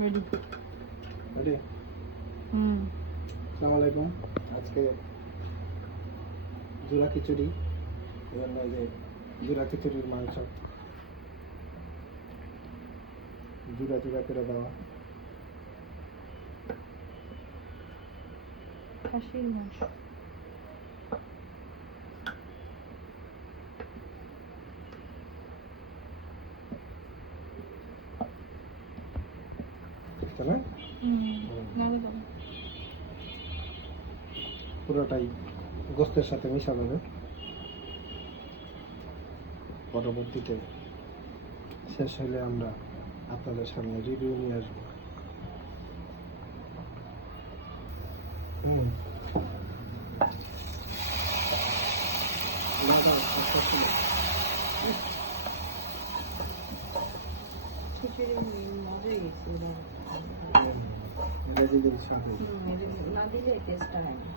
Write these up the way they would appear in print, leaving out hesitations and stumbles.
Ready. Ready? আসসালামু আলাইকুম। আজকে জোড়া খিচুড়ি, এজন্য এই যে জোড়া খিচুড়ির মাংস জোড়া জোড়া করে দেওয়া। খাসির মাংস। চলেন পুরোটাই গোস্তের সাথে মিশানো হবে। পরবর্তীতে শেষ হলে আমরা আপনাদের সামনে রিভিউ নিয়ে আসবো। খিচুড়ি মজাই গেছে না দিলে টেস্টটা হয় না।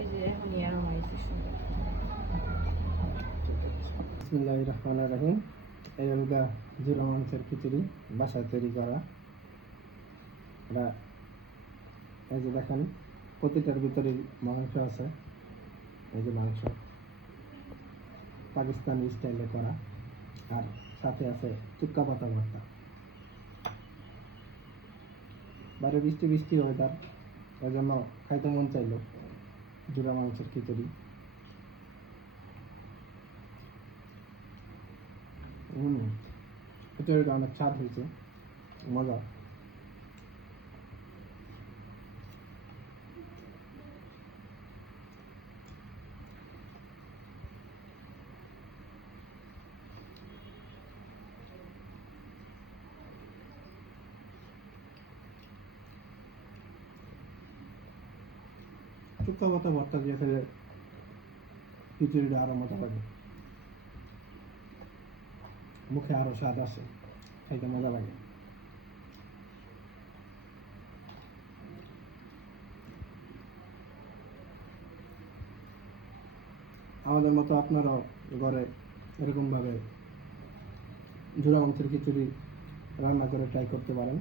এই যে এখন ইয়ারও হয়েছে সুন্দর। বিসমিল্লাহির রহমানির রহিম। এই হলো জিরা মাংসের খিচুড়ি, বাসায় তৈরি করা। এটা এই যে দেখেন, প্রতিটার ভিতরে মাংস আছে। এই যে মাংস পাকিস্তানি স্টাইলে করা, আর সাথে আছে চুক্কা পাতা ভর্তা। বাইরে বৃষ্টি বৃষ্টি ওয়েদার, ওই জন্য খাইতে মন চাইল জিরা মাংসের খিচুড়ি। খিচুড়িটা অনেক স্বাদ হয়েছে, মজা। চুক্কা পাতা ভর্তা দিয়ে খেলে খিচুড়িটা আরো মজা লাগে, মুখে আরো স্বাদ আসে, খাইতে মজা লাগে। আমাদের মতো আপনারাও ঘরে এরকমভাবে জোড়া মাংসের খিচুড়ি রান্না করে ট্রাই করতে পারেন।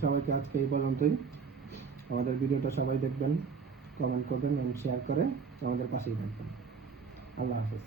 সবাইকে আজকে এই পর্যন্তই। আমাদের ভিডিওটা সবাই দেখবেন, কমেন্ট করবেন এবং শেয়ার করে আমাদের পাশেই থাকবেন। আল্লাহ হাফেজ।